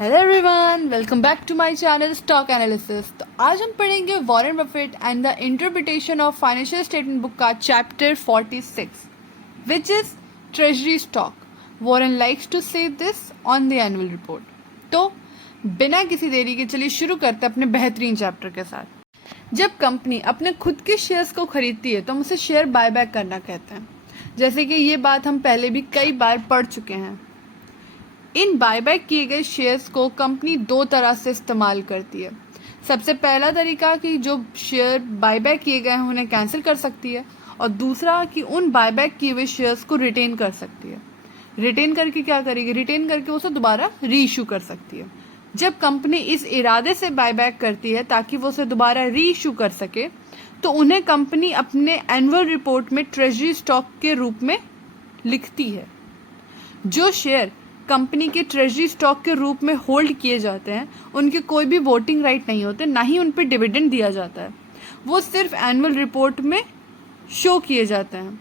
Hello everyone, welcome back to my channel stock analysis. तो आज हम पढ़ेंगे Warren Buffett and the interpretation of financial statement book का chapter 46 which is treasury stock. Warren likes to say this on the annual report. तो बिना किसी देरी के चलिए शुरू करते हैं अपने बेहतरीन चैप्टर के साथ। जब कंपनी अपने खुद के शेयर्स को खरीदती है तो हम उसे शेयर बायबैक करना कहते हैं। जैसे कि ये बात हम पहले भी कई बार पढ़ चुके हैं। इन बायबैक किए गए शेयर्स को कंपनी दो तरह से इस्तेमाल करती है। सबसे पहला तरीका कि जो शेयर बायबैक किए गए हैं उन्हें कैंसिल कर सकती है, और दूसरा कि उन बायबैक किए हुए शेयर्स को रिटेन कर सकती है। रिटेन करके क्या करेगी? रिटेन करके उसे दोबारा री इशू कर सकती है। जब कंपनी इस इरादे से बायबैक करती है ताकि वो उसे दोबारा री इशू कर सके, तो उन्हें कंपनी अपने एनुअल रिपोर्ट में ट्रेजरी स्टॉक के रूप में लिखती है। जो शेयर कंपनी के ट्रेजरी स्टॉक के रूप में होल्ड किए जाते हैं उनके कोई भी वोटिंग राइट नहीं होते, ना ही उन पर डिविडेंड दिया जाता है। वो सिर्फ एनुअल रिपोर्ट में शो किए जाते हैं,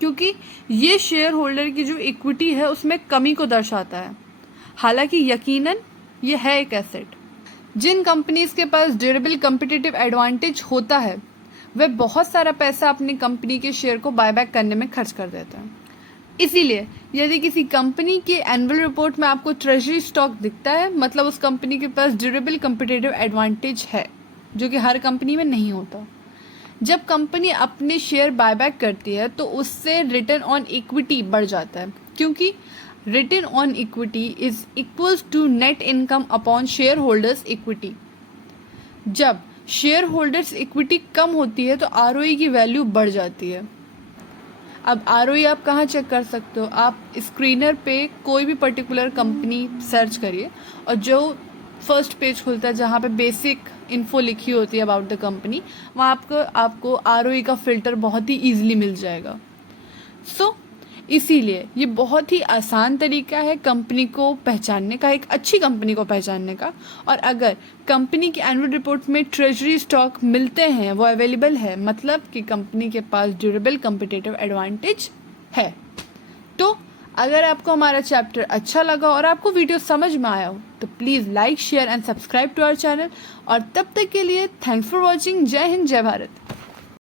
क्योंकि ये शेयर होल्डर की जो इक्विटी है उसमें कमी को दर्शाता है। हालांकि यकीनन ये है एक एसेट। जिन कंपनीज के पास ड्यूरेबल कम्पिटिटिव एडवांटेज होता है वे बहुत सारा पैसा अपनी कंपनी के शेयर को बायबैक करने में खर्च कर देते हैं। इसीलिए यदि किसी कंपनी के एनुअल रिपोर्ट में आपको ट्रेजरी स्टॉक दिखता है, मतलब उस कंपनी के पास ड्यूरेबल कम्पिटिटिव एडवांटेज है, जो कि हर कंपनी में नहीं होता। जब कंपनी अपने शेयर बायबैक करती है तो उससे रिटर्न ऑन इक्विटी बढ़ जाता है, क्योंकि return on equity is equals to net income upon share holders equity. जब शेयर होल्डर्स इक्विटी कम होती है तो आरओई की वैल्यू बढ़ जाती है। अब आरओई आप कहाँ चेक कर सकते हो? आप स्क्रीनर पे कोई भी पर्टिकुलर कंपनी सर्च करिए और जो फर्स्ट पेज खुलता है जहाँ पे बेसिक इन्फो लिखी होती है अबाउट द कंपनी, वहाँ आपको आरओई का फिल्टर बहुत ही ईजिली मिल जाएगा। इसीलिए ये बहुत ही आसान तरीका है कंपनी को पहचानने का, एक अच्छी कंपनी को पहचानने का। और अगर कंपनी के एनुअल रिपोर्ट में ट्रेजरी स्टॉक मिलते हैं, वो अवेलेबल है, मतलब कि कंपनी के पास ड्यूरेबल कम्पिटिटिव एडवांटेज है। तो अगर आपको हमारा चैप्टर अच्छा लगा और आपको वीडियो समझ में आया हो तो please like, share and subscribe to our channel. और तब तक के लिए थैंक्स फॉर वॉचिंग। जय हिंद, जय भारत।